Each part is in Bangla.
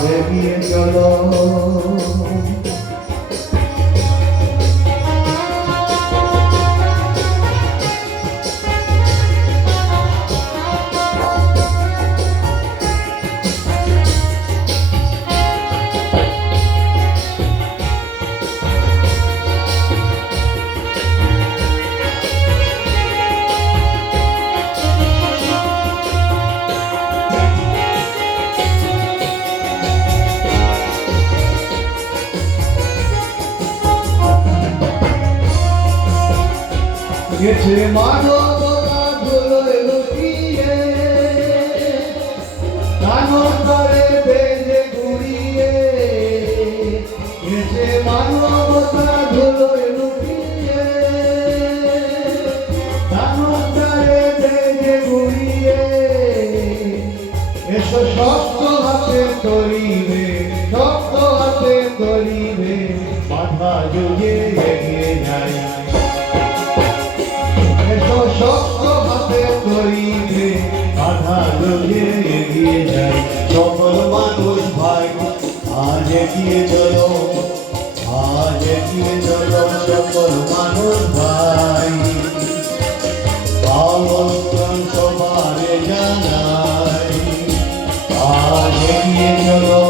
আজ এগিয়ে গেছে মানবতা ধুলোয় লুকিয়ে কানন্দরে বেঁধে ঘুরিয়ে। গেছে মানবতা ধুলোয় লুকিয়ে কানন্দরে বেঁধে ঘুরিয়ে। এসো শক্ত হাতে করিবে শক্ত হাতে করিবে মাথা যুগে এগিয়ে চলো আজ এগিয়ে চলো সকল মানুষ ভাই। আমন্ত্রণ সবার জানাই আজ এগিয়ে চলো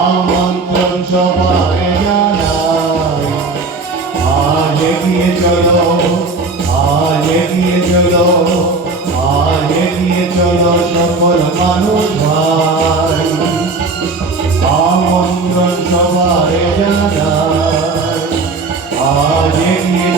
আমন্ত্রণ সবাই জানাই আজ এগিয়ে চলো আজ এগিয়ে চলো আজ এগিয়ে চলো সকল মানুষ ভাই আমন্ত্রণ সবাই জানাই আজ এগিয়ে